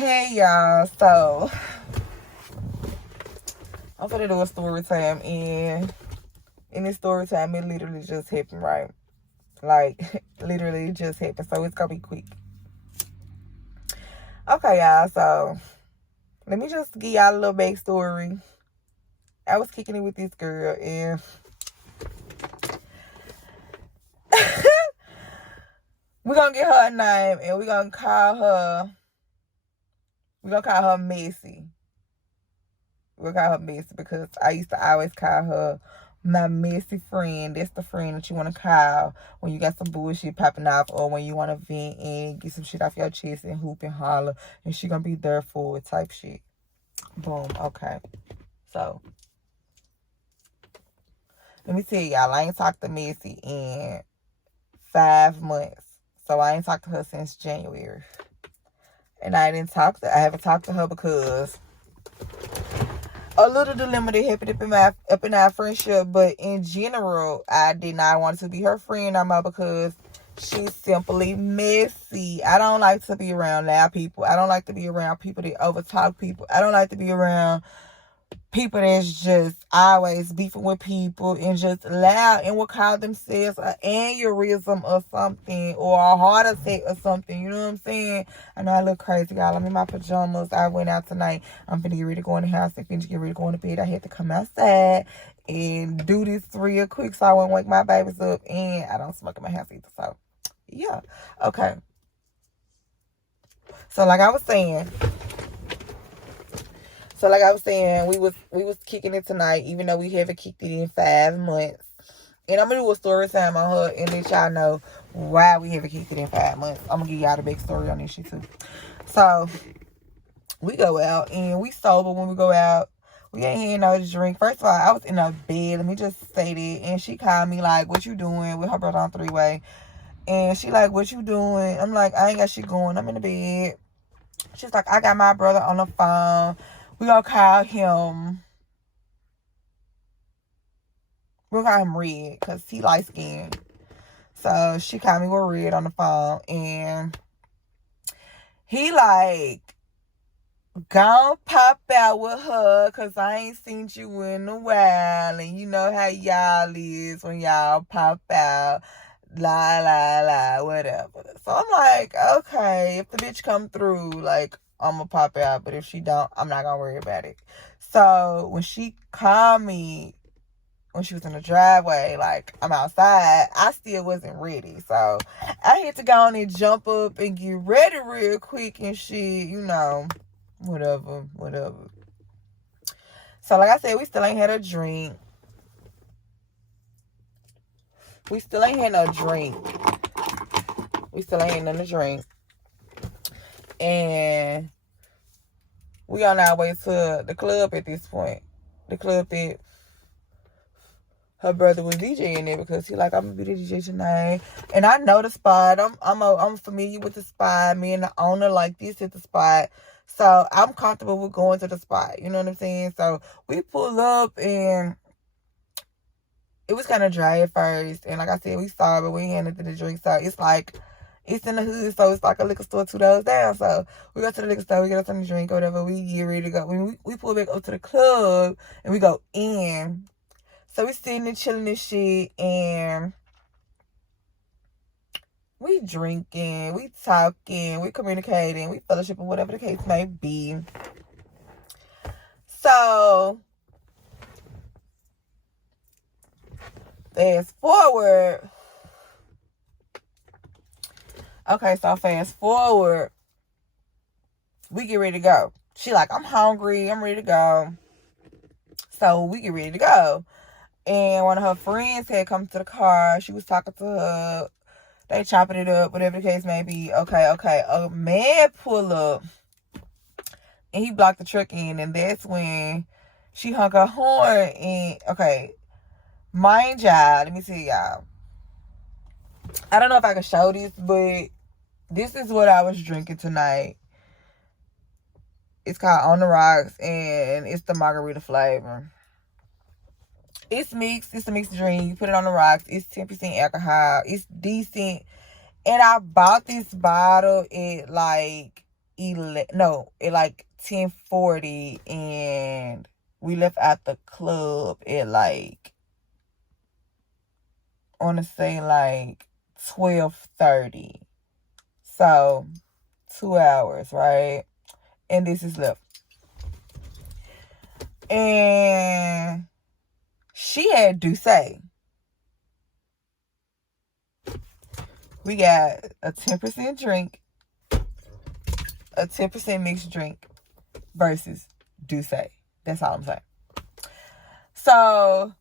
Hey y'all, so I'm gonna do a story time, and in this story time it literally just happened, right? Like literally just happened, so it's gonna be quick. Okay y'all, so let me just give y'all a little backstory. I was kicking it with this girl, and we're gonna get her a name, and we're gonna call her Messy. We're gonna call her Messy because I used to always call her my messy friend. That's the friend that you want to call when you got some bullshit popping off, or when you want to vent and get some shit off your chest and hoop and holler, and she gonna be there for it type shit. Boom. Okay. So let me tell y'all, I ain't talked to Messy in 5 months. So I ain't talked to her since January. And I haven't talked to her because a little dilemma that happened up in our friendship, but in general, I did not want to be her friend no more because she's simply messy. I don't like to be around loud people. I don't like to be around people that overtalk people. I don't like to be around people that's just always beefing with people and just loud and will call themselves an aneurysm or something, or a heart attack or something. You know what I'm saying? I know I look crazy, y'all. I'm in my pajamas. I went out tonight. I'm finna get ready to go in the house and finna get ready to go in the bed. I had to come outside and do this real quick so I won't wake my babies up, and I don't smoke in my house either. So yeah. Okay. So like I was saying, we was kicking it tonight, even though we haven't kicked it in 5 months. And I'm gonna do a story time on her and let y'all know why we haven't kicked it in 5 months. I'm gonna give y'all the big story on this shit too. So we go out and we sober when we go out. We ain't had no drink. First of all, I was in a bed. Let me just say that. And she called me like, "What you doing?" with her brother on three-way. And she like, "What you doing?" I'm like, "I ain't got shit going. I'm in the bed." She's like, "I got my brother on the phone. We gonna call him. We'll call him Red because he light skinned." So she called me with Red on the phone, and he like, "Gon' pop out with her because I ain't seen you in a while, and you know how y'all is when y'all pop out. La la la, whatever." So I'm like, okay, if the bitch come through, like, I'm gonna pop out, but if she don't, I'm not gonna worry about it. So when she called me, when she was in the driveway, like, I'm outside, I still wasn't ready. So I had to go on and jump up and get ready real quick and shit, whatever. So like I said, we still ain't had a drink. We still ain't had no drink. We still ain't had nothing to drink. And we on our way to the club at this point. The club that her brother was DJing there, because he like, "I'm gonna be the DJ tonight." And I know the spot. I'm familiar with the spot. Me and the owner like this at the spot. So I'm comfortable with going to the spot. You know what I'm saying? So we pull up, and it was kind of dry at first. And like I said, we saw, but we ain't had nothing to drink. So it's like, it's in the hood, so it's like a liquor store 2 doors down. So we go to the liquor store, we get us something to drink or whatever. We get ready to go. We pull back up to the club, and we go in. So we sitting and chilling and shit, and we drinking, we talking, we communicating, we fellowshipping, whatever the case may be. So fast forward. Okay, so fast forward. We get ready to go. She like, "I'm hungry, I'm ready to go." So we get ready to go. And one of her friends had come to the car. She was talking to her. They chopping it up, whatever the case may be. Okay. A man pull up, and he blocked the truck in. And that's when she hung her horn. And, okay, mind y'all, let me tell y'all. I don't know if I can show this, but this is what I was drinking tonight. It's called On the Rocks, and it's the margarita flavor. It's mixed. It's a mixed drink. You put it on the rocks. It's 10% alcohol. It's decent. And I bought this bottle at like like 10:40, and we left out the club at like, I want to say like 12:30. So 2 hours, right? And this is left. And she had Douce. We got a 10% drink, a 10% mixed drink versus Douce. That's all I'm saying. So,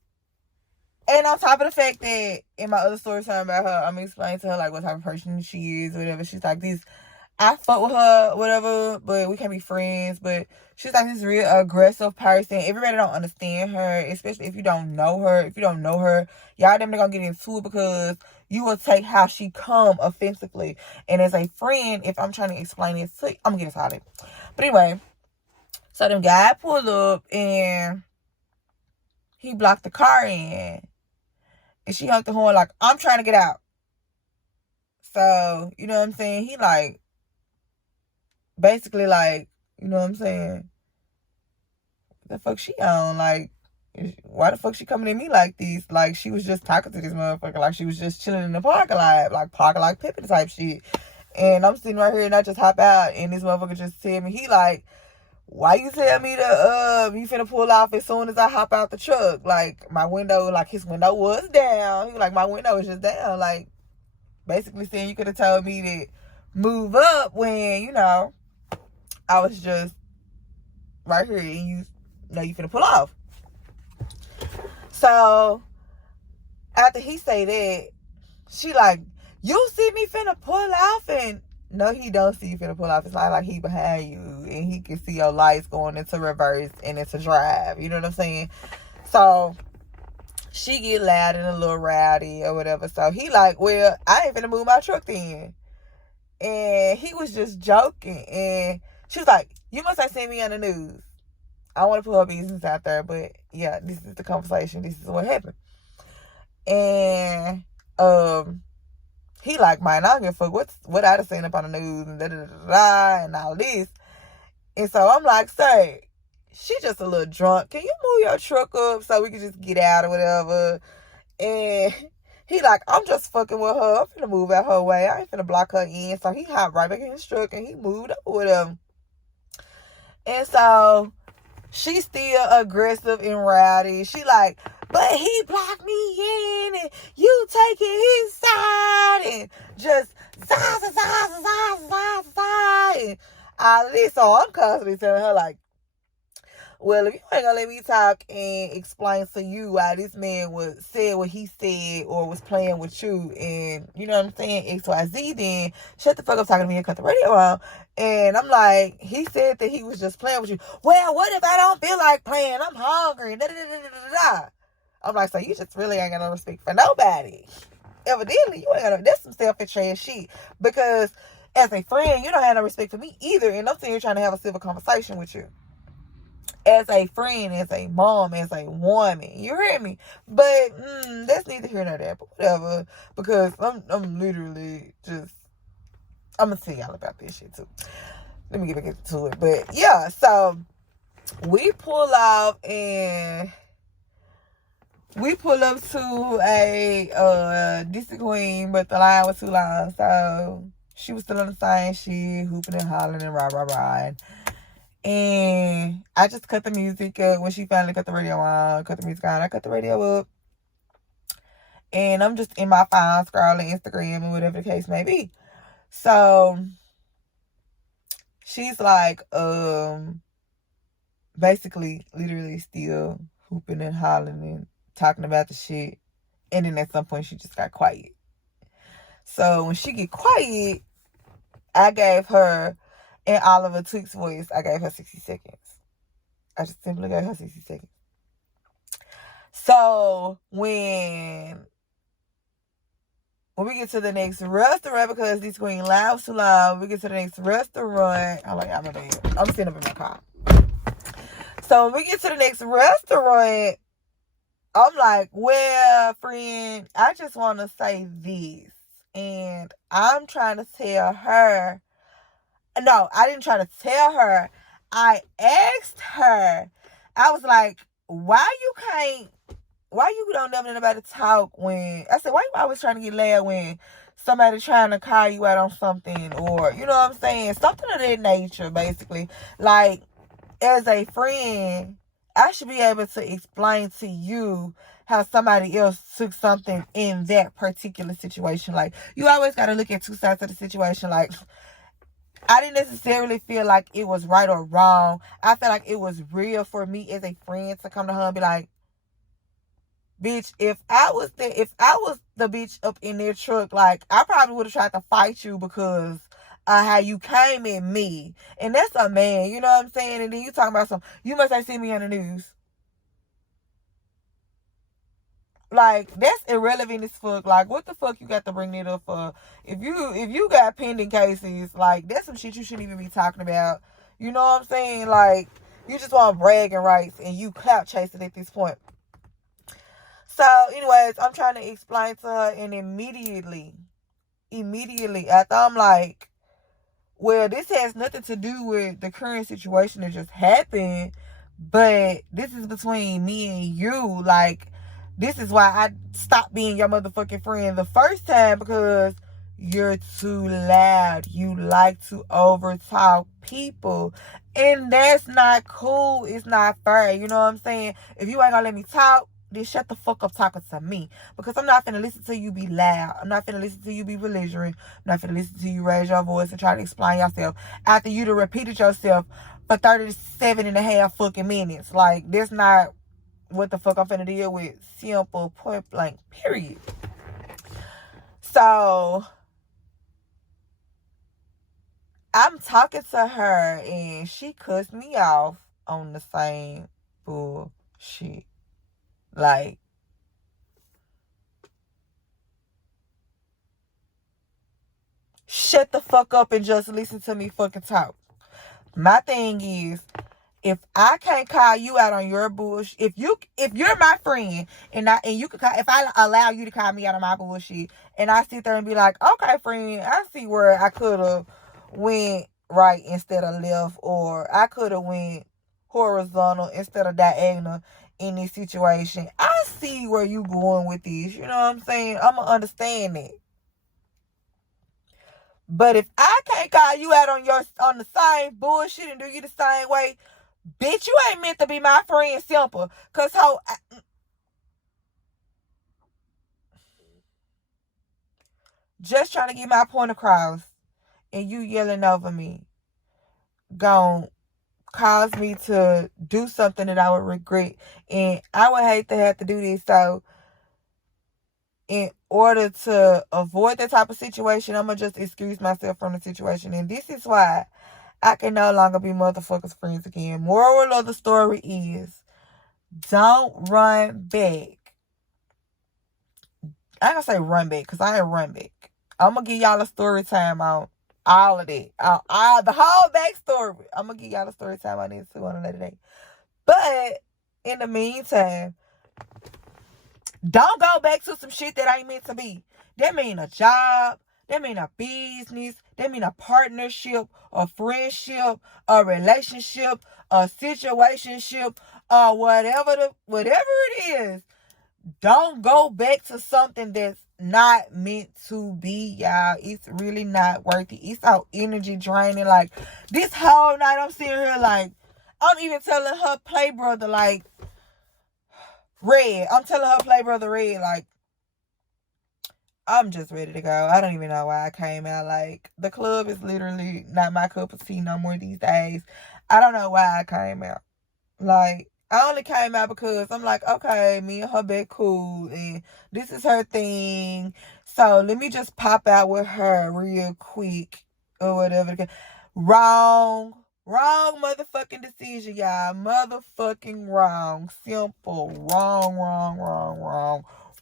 and on top of the fact that in my other story talking about her, I'm explaining to her like what type of person she is, whatever. She's like I fuck with her, whatever, but we can't be friends. But she's like this real aggressive person. Everybody don't understand her, especially if you don't know her. If you don't know her, y'all definitely gonna get into it because you will take how she come offensively. And as a friend, if I'm trying to explain it to you, I'm gonna get started. But anyway, so them guy pulled up and he blocked the car in. And she honked the horn like, I'm trying to get out. So, you know what I'm saying? He like, basically like, you know what I'm saying? The fuck she on? Like, why the fuck she coming at me like this? Like, she was just talking to this motherfucker. Like, she was just chilling in the parking lot. Like, parking lot Pippin type shit. And I'm sitting right here and I just hop out. And this motherfucker just tell me, he like, why you tell me to, you finna pull off as soon as I hop out the truck? Like, my window, like, his window was down. He was like, my window was just down. Like, basically saying you could have told me to move up when, you know, I was just right here and you know you finna pull off. So, after he say that, she like, you see me finna pull off? And no, he don't see you finna pull off. It's not like he behind you and he can see your lights going into reverse and into drive. You know what I'm saying? So, she get loud and a little rowdy or whatever. So, he like, well, I ain't finna move my truck then. And he was just joking. And she was like, you must have seen me on the news. I don't want to put her business out there, but yeah, this is the conversation. This is what happened. And he like, man, I don't give a fuck what I'd have seen up on the news and da-da-da-da and all this. And so I'm like, sir, she just a little drunk. Can you move your truck up so we can just get out or whatever? And he like, I'm just fucking with her. I'm finna move out her way. I ain't finna block her in. So he hopped right back in his truck and he moved up with him. And so she's still aggressive and rowdy. She like, but he blocked me in and you taking his side and just side. And all this. So I'm constantly telling her like, well, if you ain't gonna let me talk and explain to you why this man said what he said or was playing with you and, you know what I'm saying, XYZ, then shut the fuck up talking to me and cut the radio on. And I'm like, he said that he was just playing with you. Well, what if I don't feel like playing? I'm hungry. I'm like, so you just really ain't got no respect for nobody. Evidently, you ain't got no, that's some selfish ass shit. Because as a friend, you don't have no respect for me either. And I'm sitting here trying to have a civil conversation with you. As a friend, as a mom, as a woman. You hear me? But that's neither here nor there. But whatever. Because I'm literally just, I'm going to tell y'all about this shit too. Let me get back to it. But yeah, so we pull off and we pull up to a Disney Queen, but the line was too long. So she was still on the same shit, hooping and hollering and rah. And I just cut the music up when she finally cut the radio on. Cut the music on. I cut the radio up. And I'm just in my phone scrolling Instagram and whatever the case may be. So she's like, basically, literally still hooping and hollering and talking about the shit. And then at some point, she just got quiet. So when she get quiet, I gave her, in Oliver Tweak's voice, I gave her 60 seconds. I just simply gave her 60 seconds. So when we get to the next restaurant, because this queen line was too long, we get to the next restaurant. I'm like, I'm in bed. I'm sitting up in my car. So when we get to the next restaurant, I'm like, well, friend, I just want to say this. And I'm trying to tell her, No, I didn't try to tell her. I asked her. I was like, why you don't never nobody talk when, I said, why you always trying to get loud when somebody trying to call you out on something, or, you know what I'm saying? Something of that nature, basically. Like, as a friend, I should be able to explain to you how somebody else took something in that particular situation. Like, you always got to look at two sides of the situation. Like, I didn't necessarily feel like it was right or wrong. I felt like it was real for me as a friend to come to her and be like, bitch, if I was the bitch up in their truck, like, I probably would have tried to fight you because how you came at me. And that's a man, you know what I'm saying? And then you talking about you must have seen me on the news. Like, that's irrelevant as fuck. Like, what the fuck you got to bring it up for? If you got pending cases, like, that's some shit you shouldn't even be talking about. You know what I'm saying? Like, you just want bragging rights and you clout chasing at this point. So, anyways, I'm trying to explain to her, and immediately after, I'm like, well, this has nothing to do with the current situation that just happened, but this is between me and you. Like, this is why I stopped being your motherfucking friend the first time, because you're too loud. You like to overtalk people. And that's not cool. It's not fair. You know what I'm saying? If you ain't gonna let me talk, then shut the fuck up talking to me. Because I'm not finna listen to you be loud. I'm not finna listen to you be belligerent. I'm not finna listen to you raise your voice and try to explain yourself after you done repeated yourself for 37 and a half fucking minutes. Like, that's not what the fuck I'm finna deal with. Simple, point blank, period. So, I'm talking to her and she cussed me off on the same bullshit. Like, shut the fuck up and just listen to me fucking talk. My thing is, if I can't call you out on your bullshit, if you're my friend and you could if I allow you to call me out on my bullshit, and I sit there and be like, okay, friend, I see where I could have went right instead of left, or I could have went horizontal instead of diagonal in this situation. I see where you going with this. You know what I'm saying? I'ma understand it. But if I can't call you out on the same bullshit and do you the same way, bitch, you ain't meant to be my friend. Simple. Cause just trying to get my point across, and you yelling over me, gon' cause me to do something that I would regret, and I would hate to have to do this. So, in order to avoid that type of situation, I'm gonna just excuse myself from the situation, and this is why I can no longer be motherfuckers friends again. Moral of the story is, don't run back. I ain't gonna say run back, because I ain't run back. I'm gonna give y'all a story time on all of that. The whole backstory. I'm gonna give y'all a story time on this too on another day. But in the meantime, don't go back to some shit that ain't meant to be. That mean a job. That mean a business. That mean a partnership, a friendship, a relationship, a situationship, or whatever it is. Don't go back to something that's not meant to be, y'all. It's really not worth it. It's so energy draining. Like, this whole night I'm sitting here like, I'm even telling her play brother, like, Red. I'm telling her play brother Red, like, I'm just ready to go. I don't even know why I came out. Like, the club is literally not my cup of tea no more these days. I don't know why I came out. Like, I only came out because I'm like, okay, me and her back cool, and this is her thing. So let me just pop out with her real quick or whatever. Wrong motherfucking decision, y'all. Motherfucking wrong. Simple.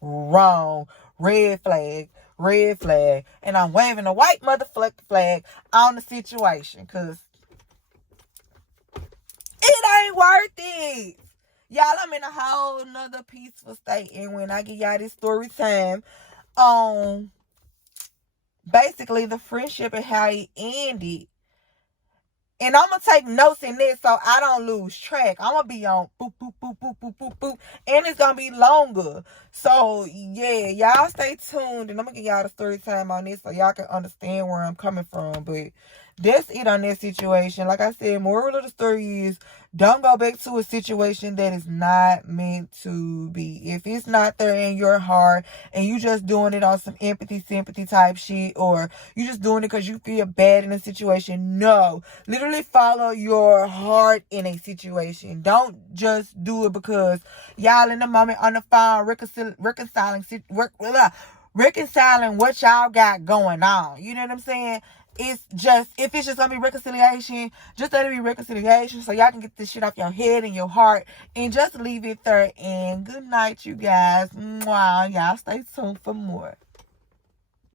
Wrong. Red flag. And I'm waving a white motherfucking flag on the situation, because it ain't worth it. Y'all, I'm in a whole nother peaceful state. And when I give y'all this story time on basically the friendship and how it ended, And I'm going to take notes in this so I don't lose track. I'm going to be on boop, boop, boop, boop, boop, boop, boop. And it's going to be longer. So, yeah, y'all stay tuned. And I'm going to give y'all the story time on this so y'all can understand where I'm coming from. But that's it on this situation. Like I said, moral of the story is don't go back to a situation that is not meant to be. If it's not there in your heart and you just doing it on some empathy, sympathy type shit, or you just doing it because you feel bad in a situation, no. Literally follow your heart in a situation. Don't just do it because y'all in the moment on the phone reconciling what y'all got going on. You know what I'm saying? It's just, if it's just gonna be reconciliation, just let it be reconciliation so y'all can get this shit off your head and your heart and just leave it there. And good night, you guys. Mwah. Y'all stay tuned for more.